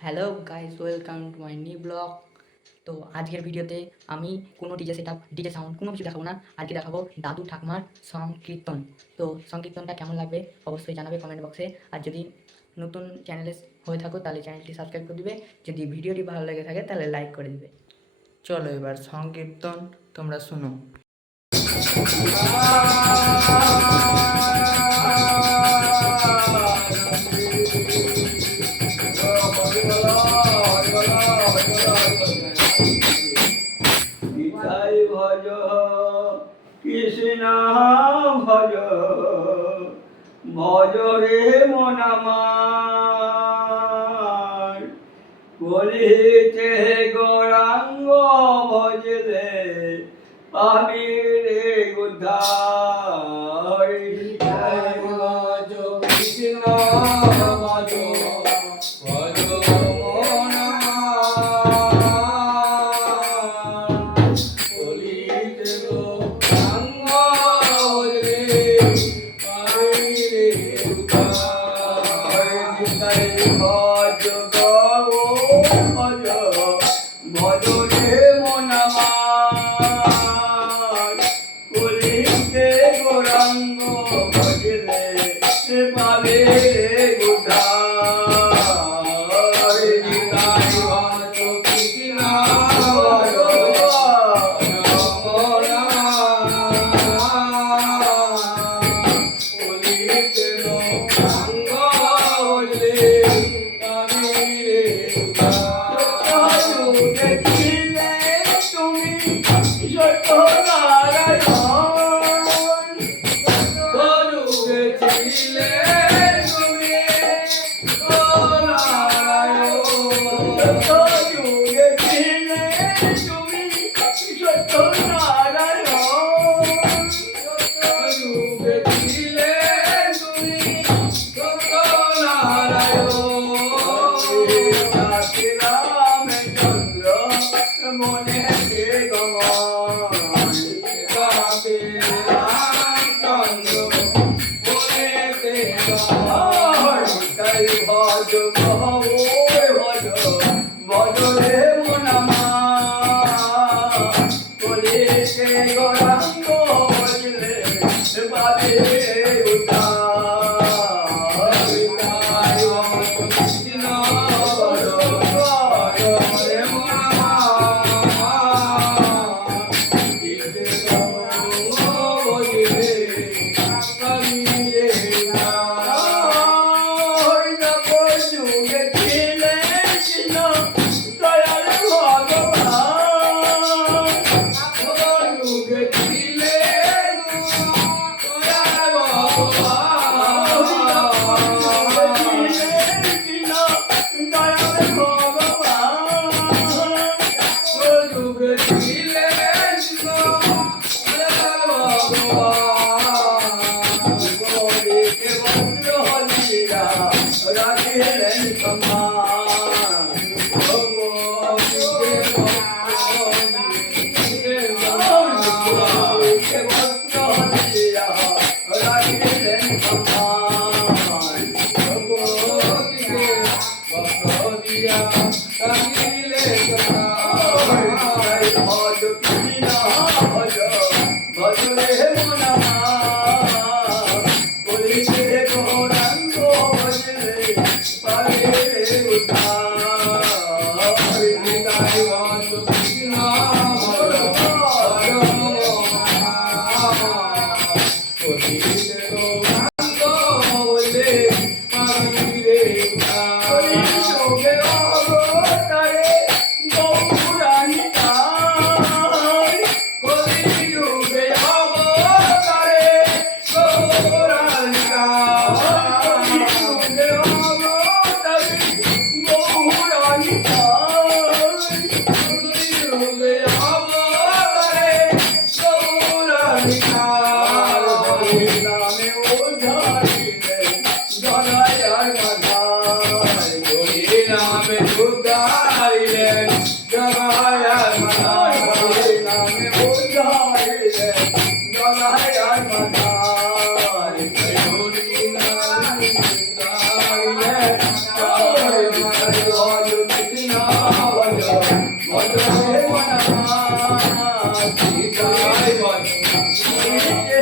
Hello guys, welcome to my new blog. তো আজকের ভিডিওতে আমি কোনো DJ set up, DJ sound কোনো কিছু দেখাবো না। আজকে দেখাবো দাদু ঠাকুমার সংকীর্তন। তো সংকীর্তনটা কেমন লাগবে অবশ্যই জানাবে কমেন্ট বক্সে। আর যদি নতুন চ্যানেলে হয়ে থাকো তাহলে চ্যানেলটি সাবস্ক্রাইব করে দিবে। যদি ভিডিওটি ভালো লেগে থাকে তাহলে লাইক করে দিবে। চলো এবার সংকীর্তন তোমরা শুনো। ভজ কৃষ্ণ ভজ ভজ রে মন আমার বলিতে গৌরাঙ্গ ভজলে পাবি রে উদ্ধার। ভজ কৃষ্ণ ভজ ভজ মন ভজ রে মন আমার বলিতে গৌরাঙ্গ ভজলে পাবে রে উদ্ধার। নিতাই ভজ কৃষ্ণ ভজ ভজ ভজ রে মন আমার বলিতে গৌরাঙ্গ ভজলে পাবে উদ্ধার। কৃষ্ণ ভজ রে মন নাচিকায় বলো।